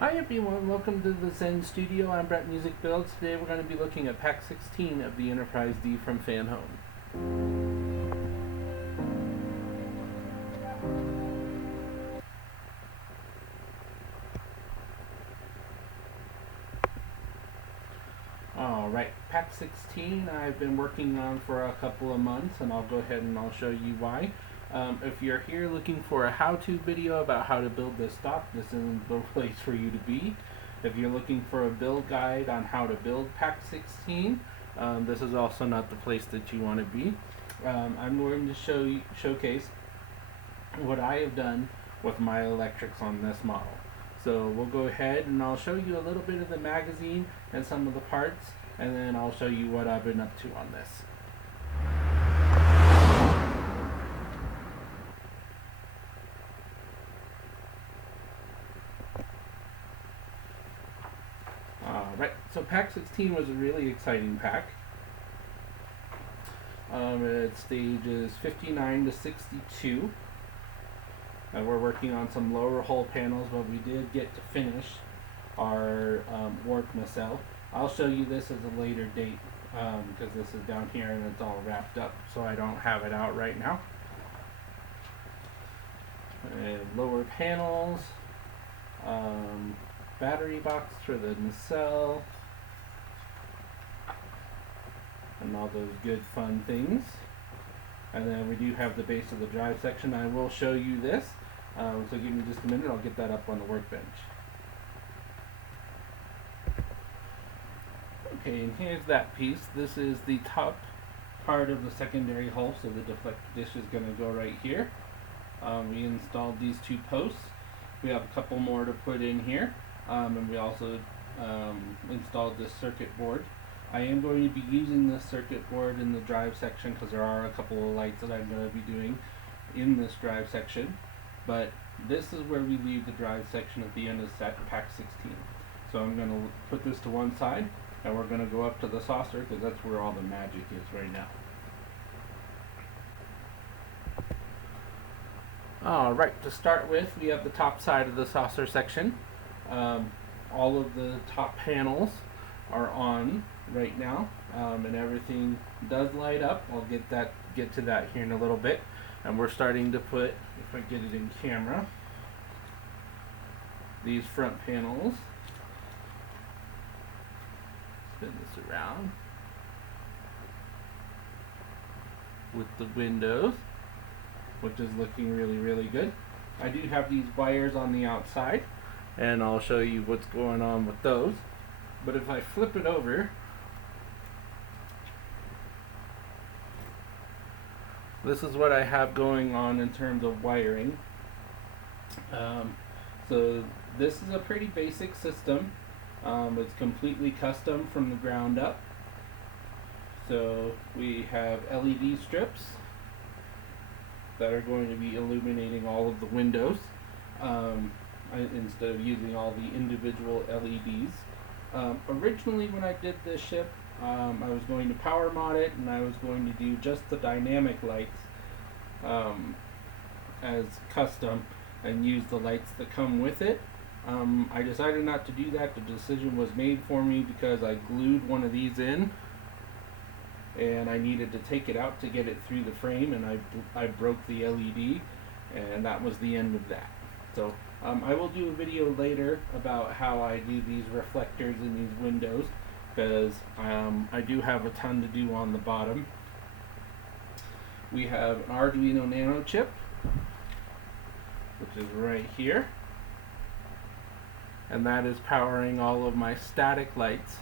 Hi everyone, welcome to the Zen Studio. I'm Brett Music Builds. Today we're going to be looking at Pack 16 of the Enterprise D from FanHome. Alright, Pack 16 I've been working on for a couple of months, and I'll go ahead and I'll show you why. If you're here looking for a how-to video about how to build this stock, this isn't the place for you to be. If you're looking for a build guide on how to build Pack 16, this is also not the place that you want to be. I'm going to showcase what I have done with my electrics on this model. So we'll go ahead and I'll show you a little bit of the magazine and some of the parts, and then I'll show you what I've been up to on this. Alright, so Pack 16 was a really exciting pack. It stages 59 to 62. We're working on some lower hull panels, but we did get to finish our warp nacelle. I'll show you this at a later date because this is down here and it's all wrapped up, so I don't have it out right now. Lower panels, battery box for the nacelle, and all those good fun things. And then we do have the base of the drive section. I will show you this, so give me just a minute, I'll get that up on the workbench. Okay, and here's that piece. This is the top part of the secondary hull, so the deflector dish is going to go right here. We installed these two posts. We have a couple more to put in here, and we also installed this circuit board. I am going to be using this circuit board in the drive section because there are a couple of lights that I'm going to be doing in this drive section, but this is where we leave the drive section at the end of Pack 16. So I'm going to put this to one side, and we're going to go up to the saucer because that's where all the magic is right now. Alright, to start with, we have the top side of the saucer section. All of the top panels are on right now, and everything does light up. I'll get to that here in a little bit. And we're starting to put, if I get it in camera, these front panels. Spin this around with the windows, which is looking really good. I do have these wires on the outside, and I'll show you what's going on with those. But if I flip it over, this is what I have going on in terms of wiring. So this is a pretty basic system. It's completely custom from the ground up. So we have LED strips that are going to be illuminating all of the windows instead of using all the individual LEDs. Originally when I did this ship, I was going to power mod it, and I was going to do just the dynamic lights as custom and use the lights that come with it. I decided not to do that. The decision was made for me because I glued one of these in, and I needed to take it out to get it through the frame, and I broke the LED, and that was the end of that. So I will do a video later about how I do these reflectors in these windows, because I do have a ton to do on the bottom. We have an Arduino Nano chip, which is right here, and that is powering all of my static lights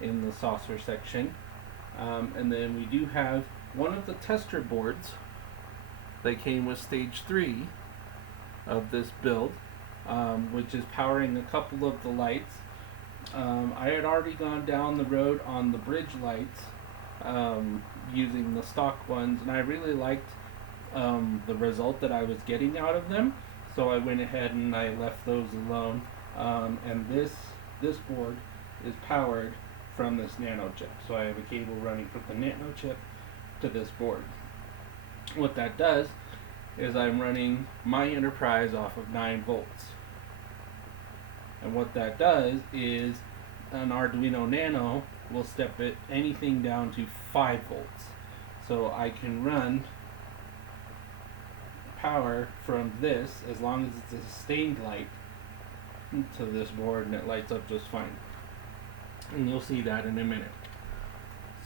in the saucer section. And then we do have one of the tester boards that came with stage 3 of this build, which is powering a couple of the lights. I had already gone down the road on the bridge lights using the stock ones, and I really liked the result that I was getting out of them, so I went ahead and I left those alone. And this board is powered from this nano chip, so I have a cable running from the nano chip to this board. What that does is I'm running my Enterprise off of 9 volts. And what that does is an Arduino Nano will step it anything down to 5 volts. So I can run power from this, as long as it's a sustained light, to this board, and it lights up just fine. And you'll see that in a minute.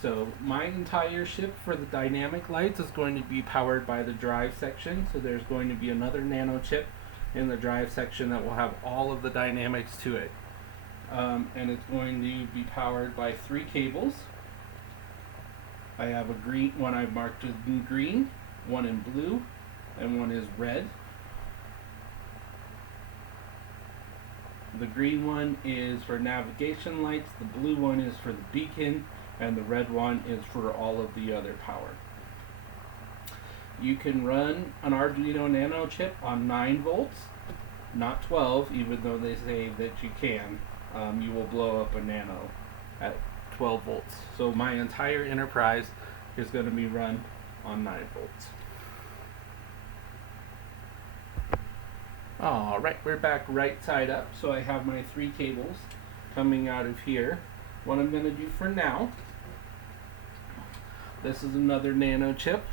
So my entire ship for the dynamic lights is going to be powered by the drive section. So there's going to be another nano chip in the drive section that will have all of the dynamics to it. And it's going to be powered by 3 cables. I have a green one I've marked in green, one in blue, and one is red. The green one is for navigation lights, the blue one is for the beacon, and the red one is for all of the other power. You can run an Arduino Nano chip on 9 volts, not 12, even though they say that you can. You will blow up a Nano at 12 volts. So my entire Enterprise is going to be run on 9 volts. Alright, we're back right side up. So I have my 3 cables coming out of here. What I'm going to do for now, this is another nano chip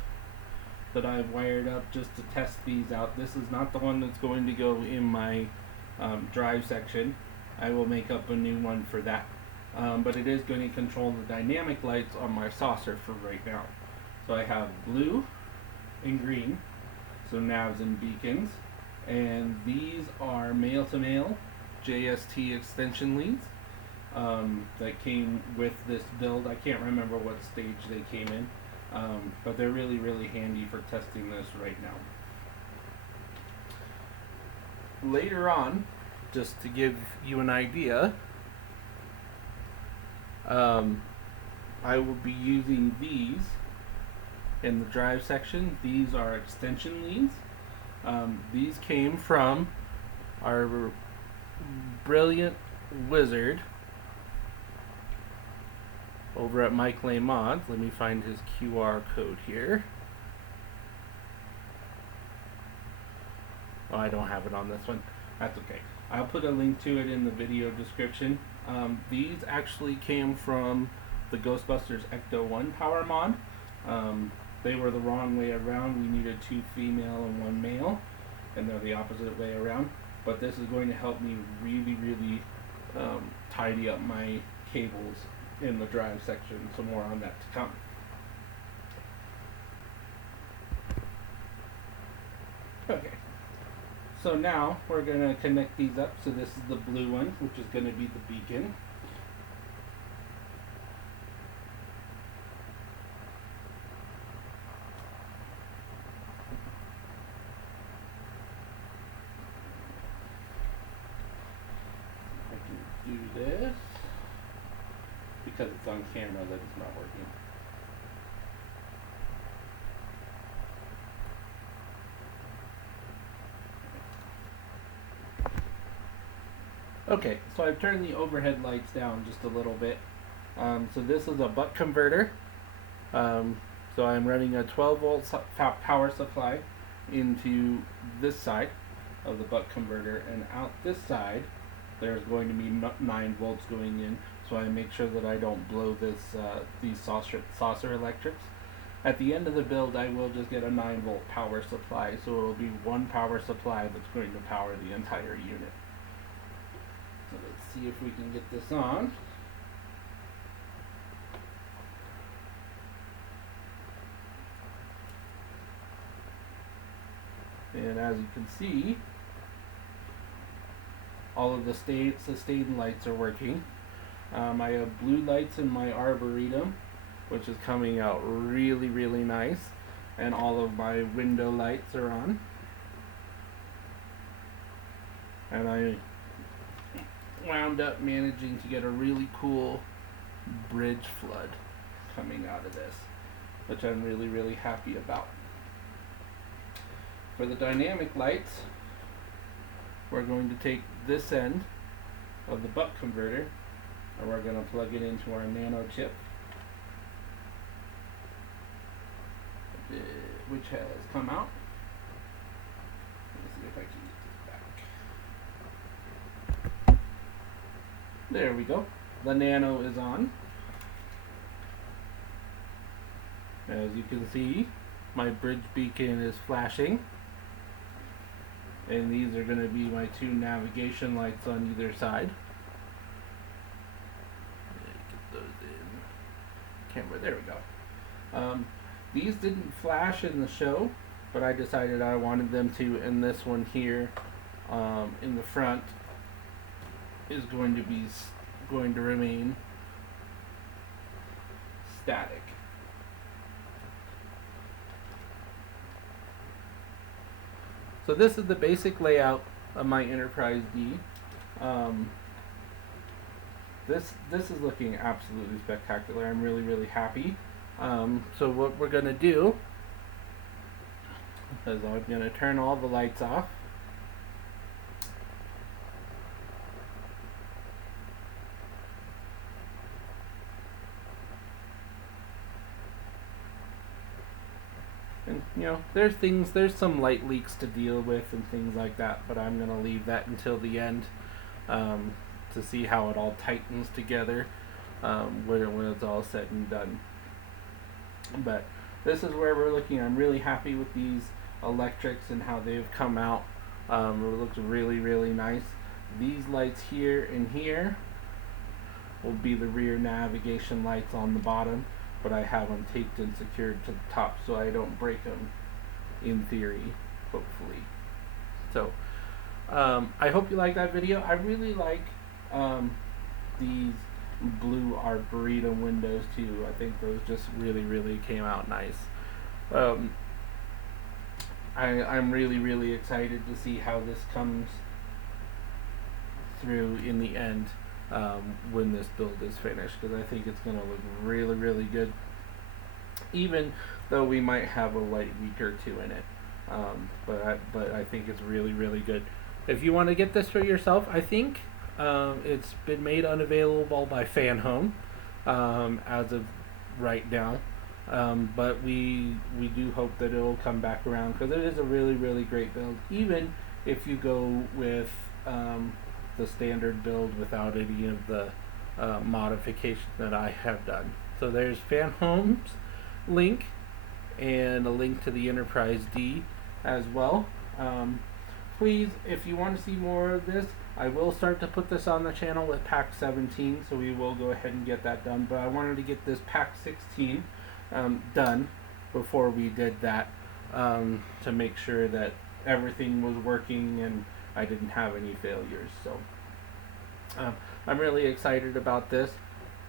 that I've wired up just to test these out. This is not the one that's going to go in my drive section. I will make up a new one for that. But it is going to control the dynamic lights on my saucer for right now. So I have blue and green, so navs and beacons. And these are male-to-male JST extension leads that came with this build. I can't remember what stage they came in, but they're really, really handy for testing this right now. Later on, just to give you an idea, I will be using these in the drive section. These are extension leads. These came from our brilliant wizard over at Mike Lay Mods. Let me find his QR code here. Oh, I don't have it on this one. That's okay. I'll put a link to it in the video description. These actually came from the Ghostbusters Ecto-1 power mod. They were the wrong way around. We needed 2 female and 1 male, and they're the opposite way around. But this is going to help me really, really tidy up my cables in the drive section. So more on that to come. Okay. So now we're going to connect these up. So this is the blue one, which is going to be the beacon. Do this because it's on camera that it's not working. Okay, so I've turned the overhead lights down just a little bit. So this is a buck converter. So I'm running a 12 volt power supply into this side of the buck converter, and out this side there's going to be 9 volts going in, so I make sure that I don't blow these saucer electrics. At the end of the build, I will just get a 9 volt power supply, so it'll be one power supply that's going to power the entire unit. So let's see if we can get this on. And as you can see, all of the sustained lights are working. I have blue lights in my arboretum, which is coming out really, really nice. And all of my window lights are on. And I wound up managing to get a really cool bridge flood coming out of this, which I'm really, really happy about. For the dynamic lights, we're going to take this end of the buck converter and we're going to plug it into our nano chip, which has come out. Let's see if I can get this back. There we go. The nano is on. As you can see, my bridge beacon is flashing. And these are going to be my 2 navigation lights on either side. Get those in camera. There we go. These didn't flash in the show, but I decided I wanted them to, and this one here in the front is going to remain static. So this is the basic layout of my Enterprise D. This is looking absolutely spectacular. I'm really happy. So what we're gonna do is I'm gonna turn all the lights off. And there's some light leaks to deal with and things like that, but I'm gonna leave that until the end to see how it all tightens together when it's all said and done. But this is where we're looking. I'm really happy with these electrics and how they've come out. It looks really nice. These lights here and here will be the rear navigation lights on the bottom, but I have them taped and secured to the top so I don't break them, in theory, hopefully. So I hope you like that video. I really like these blue Arboretum windows too. I think those just really came out nice. I'm really excited to see how this comes through in the end when this build is finished, because I think it's going to look really good, even though we might have a light week or two in it. But I think it's really good. If you want to get this for yourself, I think it's been made unavailable by FanHome as of right now. But we do hope that it'll come back around, because it is a really great build, even if you go with the standard build without any of the modifications that I have done. So there's FanHome's link and a link to the Enterprise D as well. Please, if you want to see more of this, I will start to put this on the channel with Pack 17, so we will go ahead and get that done. But I wanted to get this Pack 16 done before we did that, to make sure that everything was working and I didn't have any failures. So I'm really excited about this.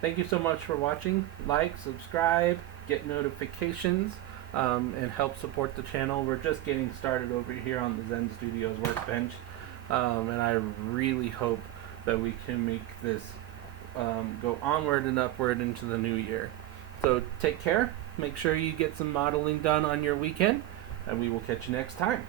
Thank you so much for watching. Like, subscribe, get notifications, and help support the channel. We're just getting started over here on the Zen Studios workbench, and I really hope that we can make this go onward and upward into the new year. So take care, make sure you get some modeling done on your weekend, and we will catch you next time.